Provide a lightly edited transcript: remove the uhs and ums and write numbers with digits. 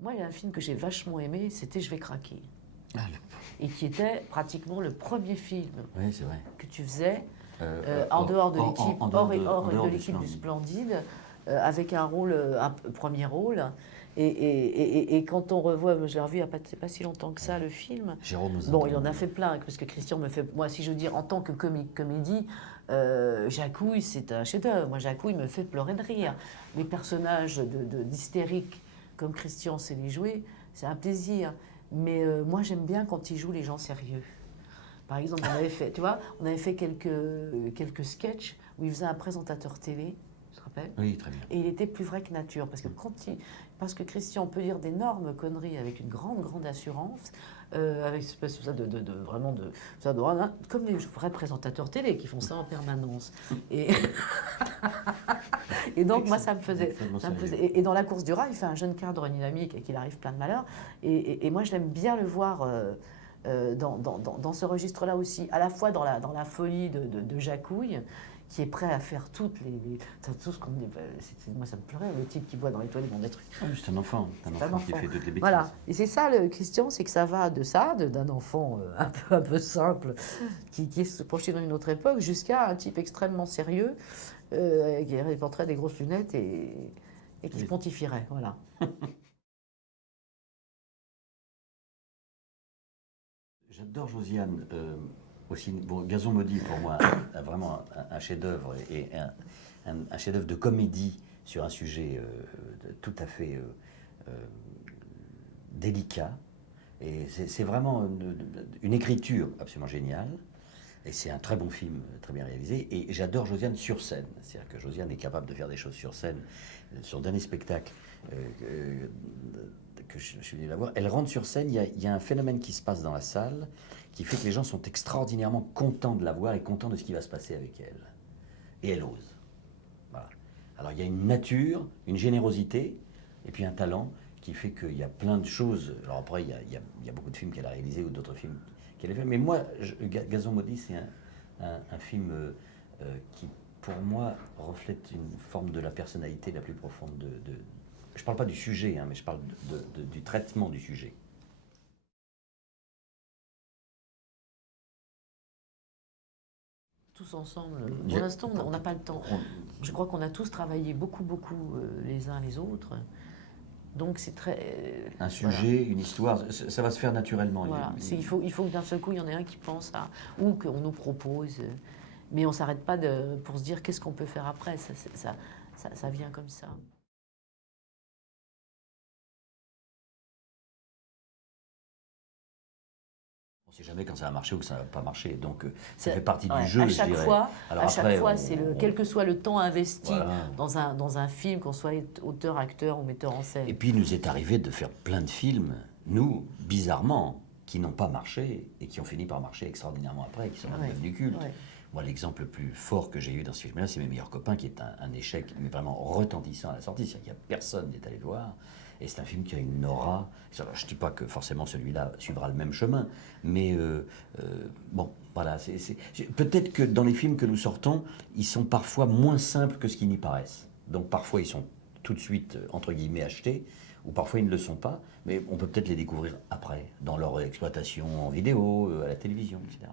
Moi, il y a un film que j'ai vachement aimé, c'était Je vais craquer. Ah, Et qui était pratiquement le premier film oui, c'est vrai. que tu faisais en dehors de l'équipe, hors de l'équipe du Splendide, avec un rôle, un premier rôle. Et quand on revoit, je l'ai revu il n'y a pas si longtemps que ça, le film. Jérôme Bon, il en a fait plein, parce que Christian me fait. Moi, si je veux dire, en tant que comédie, Jacouille, c'est un chef-d'œuvre. Moi, Jacouille me fait pleurer de rire. Les personnages d'hystériques, comme Christian sait les jouer, c'est un plaisir. Mais moi, j'aime bien quand il joue les gens sérieux. Par exemple, on avait fait, tu vois, on avait fait quelques sketchs où il faisait un présentateur télé, tu te rappelles? Oui, très bien. Et il était plus vrai que nature, parce que Christian peut dire d'énormes conneries avec une grande assurance, avec ça vraiment comme les vrais présentateurs télé qui font ça en permanence. Et, et donc moi et dans La course du rat, il fait un jeune cadre dynamique et qu'il arrive plein de malheurs. Et moi je l'aime bien le voir. Dans ce registre-là aussi, à la fois dans la folie de Jacouille, qui est prêt à faire tout ce qu'on dit. Moi, ça me pleurait, le type qui boit dans les toilettes dans des trucs. Ah, c'est un enfant, qui fait toutes les bêtises. Voilà, et c'est ça, Christian, c'est que ça va d'un enfant un peu simple, qui se projeté dans une autre époque, jusqu'à un type extrêmement sérieux, qui porterait des grosses lunettes et qui pontifierait, voilà. J'adore Josiane. Aussi, bon, Gazon maudit pour moi a vraiment un chef-d'œuvre et un chef-d'œuvre de comédie sur un sujet tout à fait délicat. Et c'est vraiment une écriture absolument géniale. Et c'est un très bon film, très bien réalisé. Et j'adore Josiane sur scène. C'est-à-dire que Josiane est capable de faire des choses sur scène. Son dernier spectacle que je suis venu la voir, elle rentre sur scène, il y a un phénomène qui se passe dans la salle qui fait que les gens sont extraordinairement contents de la voir et contents de ce qui va se passer avec elle. Et elle ose. Voilà. Alors il y a une nature, une générosité, et puis un talent qui fait qu'il y a plein de choses. Alors après, il y a beaucoup de films qu'elle a réalisés ou d'autres films qu'elle a fait. Mais moi, Gazon maudit, c'est un film qui, pour moi, reflète une forme de la personnalité la plus profonde je ne parle pas du sujet, hein, mais je parle du traitement du sujet. Tous ensemble, pour l'instant, on n'a pas le temps. Je crois qu'on a tous travaillé beaucoup les uns les autres. Donc c'est très... un sujet, voilà. Une histoire, ça va se faire naturellement. Voilà. Il faut que d'un seul coup, il y en ait un qui pense à... ou qu'on nous propose. Mais on ne s'arrête pas pour se dire qu'est-ce qu'on peut faire après. Ça vient comme ça. On ne sait jamais quand ça va marcher ou que ça ne va pas marcher. Donc ça fait partie du jeu, à chaque je dirais. fois, quel que soit le temps investi voilà. dans un film, qu'on soit auteur, acteur ou metteur en scène. Et puis il nous est arrivé de faire plein de films, nous, bizarrement, qui n'ont pas marché et qui ont fini par marcher extraordinairement après, qui sont devenus cultes. Ouais. Moi, l'exemple le plus fort que j'ai eu dans ce film-là, c'est Mes meilleurs copains, qui est un échec, mais vraiment retentissant à la sortie. C'est-à-dire qu'il n'y a personne qui est allé le voir. Et c'est un film qui a une aura. Je ne dis pas que forcément celui-là suivra le même chemin, mais bon, voilà. Peut-être que dans les films que nous sortons, ils sont parfois moins simples que ce qu'ils n'y paraissent. Donc parfois, ils sont tout de suite, entre guillemets, achetés, ou parfois, ils ne le sont pas. Mais on peut peut-être les découvrir après, dans leur exploitation en vidéo, à la télévision, etc.